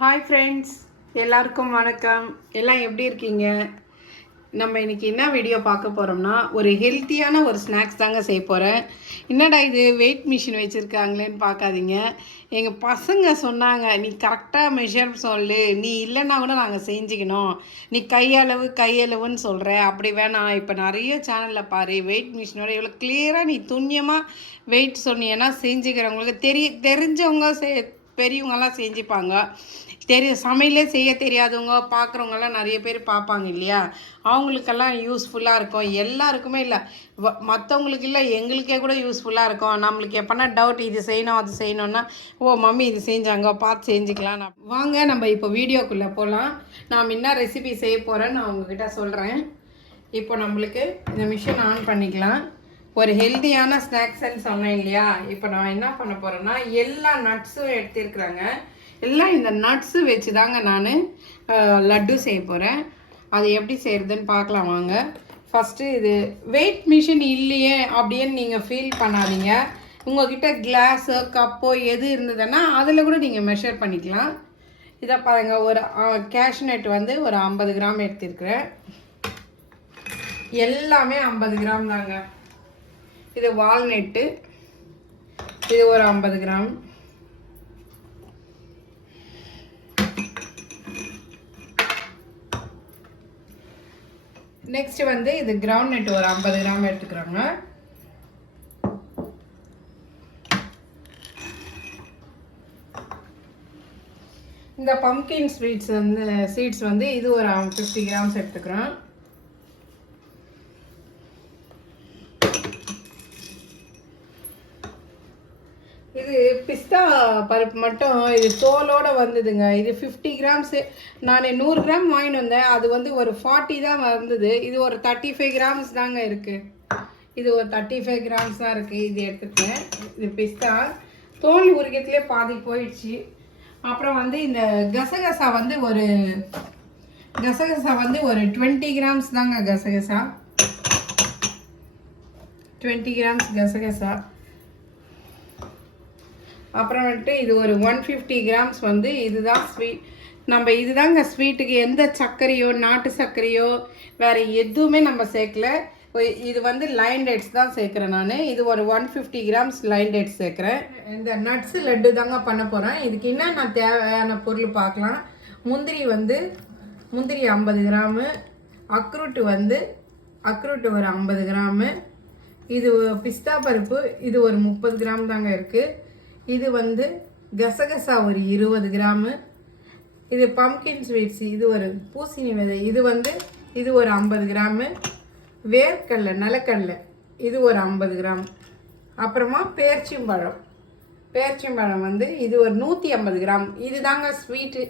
Hi friends, எல்லாருக்கும் வணக்கம். எல்லாம் எப்படி இருக்கீங்க? நம்ம இன்றைக்கி என்ன வீடியோ பார்க்க போகிறோம்னா, ஒரு ஹெல்த்தியான ஒரு ஸ்நாக்ஸ் தாங்க செய்ய போகிறேன். என்னடா இது வெயிட் மிஷின் வச்சுருக்காங்களேன்னு பார்க்காதீங்க. எங்கள் பசங்க சொன்னாங்க, நீ கரெக்டாக மெஷர் சொல்லு, நீ இல்லைன்னா கூட நாங்கள் செஞ்சுக்கணும், நீ கையளவுன்னு சொல்கிற, அப்படி வேணாம். இப்போ நிறைய சேனலில் பாரு, வெயிட் மிஷினோட இவ்வளோ கிளியராக நீ துல்லியமாக வெயிட் சொன்னீங்கன்னா செஞ்சுக்கிறவங்களுக்கு தெரிஞ்சவங்க பெரியவங்கெல்லாம் செஞ்சுப்பாங்க. சமையலே செய்ய தெரியாதவங்க பார்க்குறவங்கெல்லாம் நிறைய பேர் பார்ப்பாங்க இல்லையா, அவங்களுக்கெல்லாம் யூஸ்ஃபுல்லாக இருக்கும். எல்லாருக்குமே இல்லை, மற்றவங்களுக்கு இல்லை, எங்களுக்கே கூட யூஸ்ஃபுல்லாக இருக்கும். நம்மளுக்கு எப்போனா டவுட், இது செய்யணும் அது செய்யணுன்னா, ஓ மம்மி இது செஞ்சாங்க, பார்த்து செஞ்சுக்கலாம். வாங்க நம்ம இப்போ வீடியோக்குள்ளே போகலாம். நான் என்ன ரெசிபி செய்ய போகிறேன்னு நான் உங்ககிட்ட சொல்கிறேன். இப்போ நம்மளுக்கு இந்த மிஷின் ஆன் பண்ணிக்கலாம். ஒரு ஹெல்த்தியான ஸ்நாக்ஸ்ன்னு சொன்னேன் இல்லையா, இப்போ நான் என்ன பண்ண போகிறேன்னா, எல்லா நட்ஸும் எடுத்துருக்குறாங்க. எல்லாம் இந்த நட்ஸு வச்சு தாங்க நான் லட்டு செய்ய போகிறேன். அது எப்படி செய்கிறதுன்னு பார்க்கலாம் வாங்க. ஃபஸ்ட்டு இது வெயிட் மிஷின் இல்லையே அப்படின்னு நீங்கள் ஃபீல் பண்ணாதீங்க. உங்கள்கிட்ட கிளாஸோ கப்போ எது இருந்ததுன்னா அதில் கூட நீங்கள் மெஷர் பண்ணிக்கலாம். இதை பாருங்கள், ஒரு கேஷ்நட் வந்து ஒரு 50 கிராம் எடுத்துருக்குறேன். எல்லாமே 50 கிராம் தாங்க. இது வால்நட்டு, இது ஒரு 50 கிராம். நெக்ஸ்ட் வந்து இது கிரவுண்ட் நட் ஒரு 50 கிராம் எடுத்துக்கிறாங்க. இந்த பம்கின் சீட்ஸ் வந்து இது ஒரு 50 கிராம்ஸ் எடுத்துக்கிறோம். இது பிஸ்தா பருப்பு மட்டும், இது தோலோடு வந்ததுங்க. இது 50 கிராம்ஸு. நான் 100 கிராம் வாங்கிட்டு வந்தேன், அது வந்து ஒரு 40 தான் வந்தது. இது ஒரு 35 கிராம்ஸ் தாங்க இருக்குது. இது ஒரு 35 கிராம்ஸ் தான் இருக்குது. இது எடுத்துட்டேன். இது பிஸ்தா தோல் உரிக்கத்துலேயே பாதி போயிடுச்சு. அப்புறம் வந்து இந்த கசகசா வந்து ஒரு 20 கிராம்ஸ் தாங்க. கசகசா 20 கிராம்ஸ் கசகசா. அப்புறமேட்டு இது ஒரு 150 கிராம்ஸ் வந்து இதுதான் ஸ்வீட். நம்ம இதுதாங்க ஸ்வீட்டுக்கு, எந்த சர்க்கரையோ நாட்டு சர்க்கரையோ வேறு எதுவுமே நம்ம சேர்க்கல. இது வந்து லைன் டேட்ஸ் தான் சேர்க்குறேன் நான். இது ஒரு 150 கிராம்ஸ் லைன் டேட்ஸ் சேர்க்குறேன். இந்த நட்ஸு லட்டு தாங்க பண்ண போகிறேன். இதுக்கு என்னென்ன தேவையான பொருள் பார்க்கலாம். முந்திரி 50 கிராமு, அக்ரூட்டு ஒரு 50 கிராமு, இது பிஸ்தா பருப்பு இது ஒரு 30 கிராம் தாங்க இருக்குது. இது வந்து கசகசா ஒரு 20 கிராமு, இது பம்கின் ஸ்வீட்ஸ், இது ஒரு பூசணி விதை, இது ஒரு 50 கிராமு, வேர்க்கடலை நிலக்கடலை இது ஒரு 50 கிராம். அப்புறமா பேர்ச்சிம்பழம் வந்து இது ஒரு 150 கிராம். இது தாங்க ஸ்வீட்டு.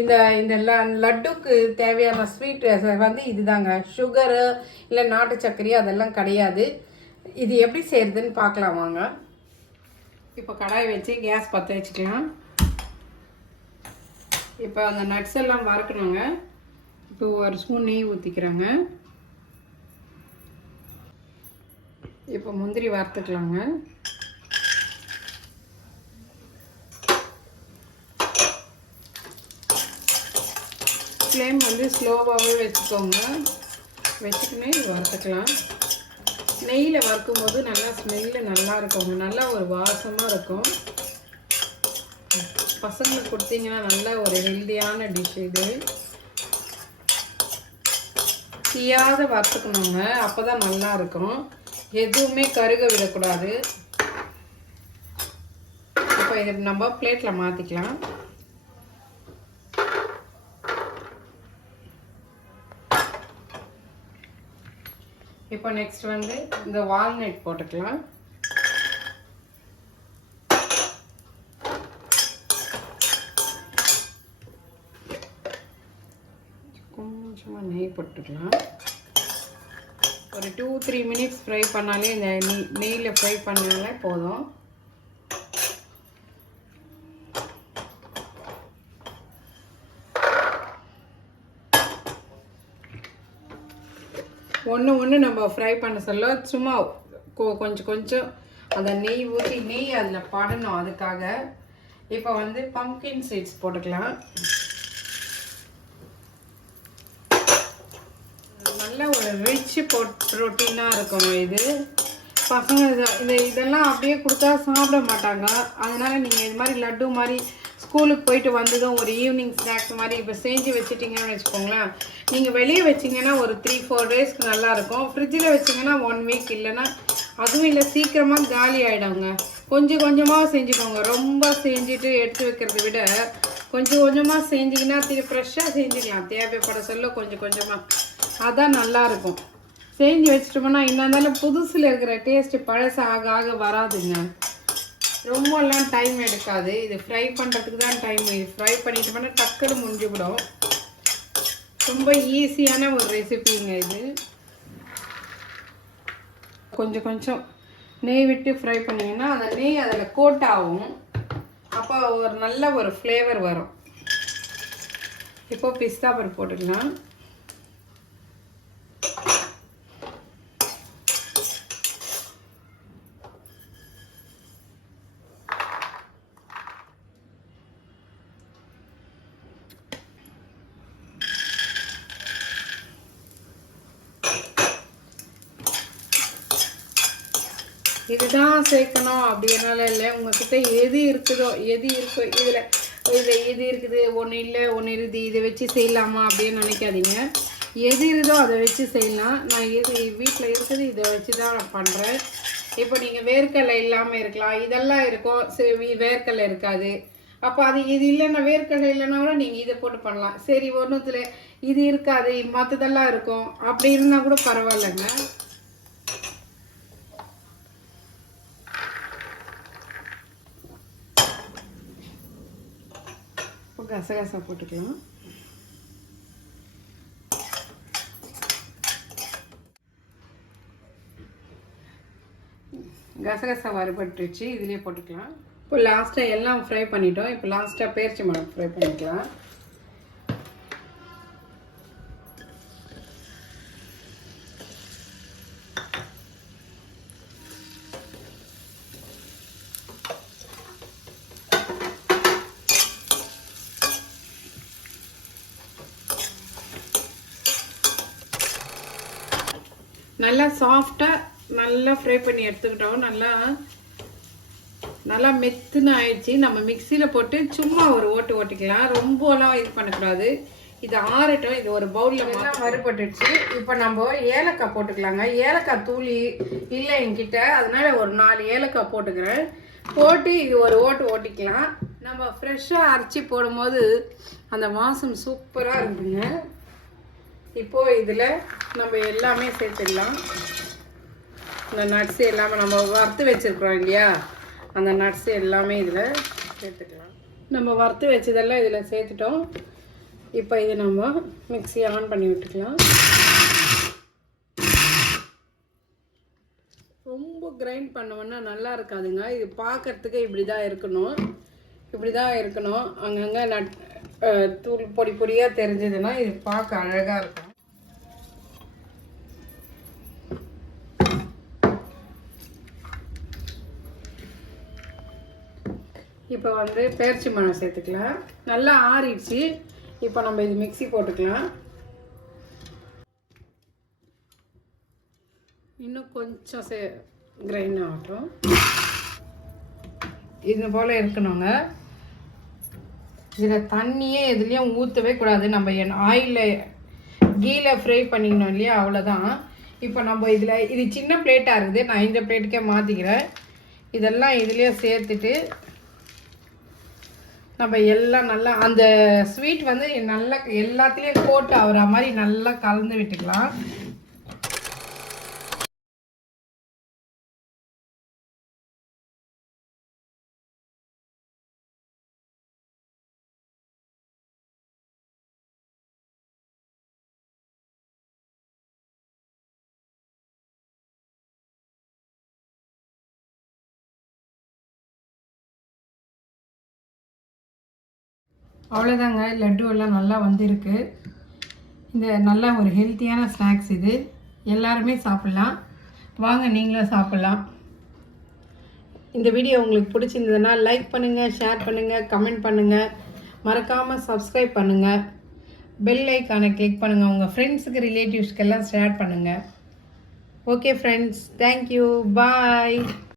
இந்த லட்டுக்கு தேவையான ஸ்வீட் வந்து இது தாங்க. சுகரு இல்லை நாட்டு சர்க்கரையோ அதெல்லாம் கிடையாது. இது எப்படி செய்கிறதுன்னு பார்க்கலாம் வாங்க. இப்போ கடாய் வச்சு கேஸ் பற்ற வச்சுக்கலாம். இப்போ அந்த நட்ஸ் எல்லாம் வறுக்கணுங்க. இப்போ ஒரு ஸ்பூன் நெய் ஊற்றிக்கிறாங்க. இப்போ முந்திரி வறுத்துக்கலாங்க. ஃப்ளேம் வந்து ஸ்லோவாகவே வச்சுக்கோங்க. வச்சுக்கினே வறுத்துக்கலாம். நெய்யில் வறுக்கும்போது நல்லா ஸ்மெல்லு நல்லா இருக்குங்க. நல்லா ஒரு வாசமாக இருக்கும். பசங்களுக்கு கொடுத்தீங்கன்னா நல்ல ஒரு ஹெல்தியான டிஷ் இது. தீயாத வறுத்துக்கணுங்க, அப்போ தான் நல்லா இருக்கும். எதுவுமே கருக விடக்கூடாது. இப்போ இதை நம்ம பிளேட்டில் மாற்றிக்கலாம். இப்போ நெக்ஸ்ட் வந்து இந்த வால்நட் போட்டுக்கலாம். கொஞ்சமாக நெய் போட்டுக்கலாம். ஒரு 2-3 மினிட்ஸ் ஃப்ரை பண்ணாலே, இந்த நெய்யில் ஃப்ரை பண்ணாலே போதும். ஒன்று நம்ம ஃப்ரை பண்ண சொல்ல சும்மா கொஞ்சம் அந்த நெய் ஊற்றி அதில் படணும். அதுக்காக இப்போ வந்து பம்கின் சீட்ஸ் போட்டுக்கலாம். நல்ல ஒரு ரிச் ப்ரோட்டீனாக இருக்கும் இது. பசங்க இதெல்லாம் அப்படியே கொடுத்தா சாப்பிட மாட்டாங்க. அதனால் நீங்கள் இது மாதிரி லட்டு மாதிரி ஸ்கூலுக்கு போயிட்டு வந்ததும் ஒரு ஈவினிங் ஸ்நாக்ஸ் மாதிரி இப்போ செஞ்சு வச்சுட்டிங்கன்னு வச்சுக்கோங்களேன். நீங்கள் வெளியே வச்சிங்கன்னா ஒரு 3-4 டேஸ்க்கு நல்லாயிருக்கும். ஃப்ரிட்ஜில் வச்சிங்கன்னா 1 வீக், இல்லைன்னா அதுவும் இல்லை சீக்கிரமாக காலி ஆகிடுங்க. கொஞ்சம் கொஞ்சமாக செஞ்சுக்கோங்க. ரொம்ப செஞ்சுட்டு எடுத்து வைக்கிறத விட கொஞ்சம் கொஞ்சமாக செஞ்சிங்கன்னா ஃப்ரெஷ்ஷாக செஞ்சுக்கலாம். தேவைப்பட சொல்ல கொஞ்சம் கொஞ்சமாக, அதான் நல்லாயிருக்கும். செஞ்சு வச்சுட்டோம்னா இருந்தாலும் புதுசில் இருக்கிற டேஸ்ட்டு பழசு ஆக ஆக வராதுங்க. ரொம்பலாம் டைம் எடுக்காது. இது ஃப்ரை பண்ணுறதுக்கு தான் டைம். இது ஃப்ரை பண்ணிட்டோம்னா டக்குன்னு முடிஞ்சுவிடும். ரொம்ப ஈஸியான ஒரு ரெசிபிங்க இது. கொஞ்சம் கொஞ்சம் நெய் விட்டு ஃப்ரை பண்ணிங்கன்னா அந்த நெய் அதில் கோட் ஆகும். அப்போ ஒரு நல்ல ஒரு ஃப்ளேவர் வரும். இப்போ பிஸ்தா பருப்பு போட்டுக்கலாம். இதுதான் சேர்க்கணும் அப்படின்னால இல்லை. உங்கள்கிட்ட எது இருக்குதோ எது இருக்கோ இது இருக்குது, ஒன்று இல்லை ஒன்று இருக்குது, இதை வச்சு செய்யலாமா அப்படின்னு நினைக்காதீங்க. எது இருக்குதோ அதை வச்சு செய்யலாம். நான் வீட்டில் இருக்குது இதை வச்சு தான் நான் பண்ணுறேன். இப்போ நீங்கள் வேர்க்கடலை இல்லாமல் இருக்கலாம், இதெல்லாம் இருக்கும். சரி, வேர்க்கடலை இருக்காது. அப்போ அது இது இல்லைன்னா, வேர்க்கடலை இல்லைன்னா கூட நீங்கள் இதை போட்டு பண்ணலாம். சரி, ஒன்றுத்தில் இது இருக்காது, மற்றதெல்லாம் இருக்கும், அப்படி இருந்தால் கூட பரவாயில்லைங்க. கசகசா போட்டுக்கலாம். கசகசா வறுபட்டுருச்சு, இதுலேயே போட்டுக்கலாம். இப்போ லாஸ்ட்டாக எல்லாம் ஃப்ரை பண்ணிட்டோம். இப்போ லாஸ்ட்டாக பேரிச்சம்பழம் ஃப்ரை பண்ணிக்கலாம். நல்லா சாஃப்டாக நல்லா ஃப்ரை பண்ணி எடுத்துக்கிட்டோம். நல்லா மெத்துன்னு ஆயிடுச்சு. நம்ம மிக்சியில் போட்டு சும்மா ஒரு ஓட்டிக்கலாம். ரொம்பலாம் இது பண்ணக்கூடாது. இது ஆறட்டும். இது ஒரு பவுலில் எல்லாம் வறுபட்டுடுச்சு. இப்போ நம்ம ஏலக்காய் போட்டுக்கலாங்க. ஏலக்காய் தூள் இல்லை என்கிட்ட, அதனால ஒரு 4 ஏலக்காய் போட்டுக்கிறேன். போட்டு இது ஒரு ஓட்டிக்கலாம். நம்ம ஃப்ரெஷ்ஷாக அரைச்சி போடும்போது அந்த வாசம் சூப்பராக இருக்குங்க. இப்போது இதில் நம்ம எல்லாமே சேர்த்துடலாம். இந்த நட்ஸு எல்லாமே நம்ம வறுத்து வச்சுருக்குறோம் இல்லையா, அந்த நட்ஸு எல்லாமே இதில் சேர்த்துக்கலாம். நம்ம வறுத்து வச்சதெல்லாம் இதில் சேர்த்துட்டோம். இப்போ இது நம்ம மிக்ஸி ஆன் பண்ணி விட்டுக்கலாம். ரொம்ப கிரைண்ட் பண்ணோம்னா நல்லா இருக்காதுங்க. இது பார்க்கறதுக்கு இப்படி தான் இருக்கணும். அங்கங்கே தூள் பொடி பொடியாக தெரிஞ்சதுன்னா இது பார்க்க அழகாக இருக்கும். இப்போ வந்து பேரிச்சம்பழம் சேர்த்துக்கலாம். நல்லா ஆறிடுச்சு. இப்போ நம்ம இது மிக்ஸி போட்டுக்கலாம். இன்னும் கொஞ்சம் கிரைண்ட் ஆகட்டும். இது போல் இருக்கணுங்க. இதில் தண்ணியே எதுலேயும் ஊற்றவே கூடாது. நம்ம ஆயிலில் கீயில் ஃப்ரை பண்ணிக்கணும் இல்லையா, அவ்வளோதான். இப்போ நம்ம இது சின்ன பிளேட்டாக இருக்குது, நான் இந்த பிளேட்டுக்கே மாற்றிக்கிறேன். இதெல்லாம் இதுலேயே சேர்த்துட்டு நம்ம எல்லாம் நல்லா அந்த ஸ்வீட் வந்து நல்லா எல்லாத்துலேயும் கோட் ஆகிற மாதிரி நல்லா கலந்து விட்டுக்கலாம். அவ்வளோதாங்க, லட்டு எல்லாம் நல்லா வந்திருக்கு. இந்த நல்ல ஒரு ஹெல்த்தியான ஸ்நாக்ஸ் இது. எல்லாருமே சாப்பிட்லாம். வாங்க நீங்களும் சாப்பிட்லாம். இந்த வீடியோ உங்களுக்கு பிடிச்சிருந்ததுன்னா லைக் பண்ணுங்கள், ஷேர் பண்ணுங்கள், கமெண்ட் பண்ணுங்கள். மறக்காமல் சப்ஸ்கிரைப் பண்ணுங்கள். பெல் ஐக்கானை கிளிக் பண்ணுங்கள். உங்கள் ஃப்ரெண்ட்ஸுக்கு ரிலேட்டிவ்ஸ்க்கெல்லாம் ஷேர் பண்ணுங்கள். ஓகே ஃப்ரெண்ட்ஸ், தேங்க்யூ, பாய்.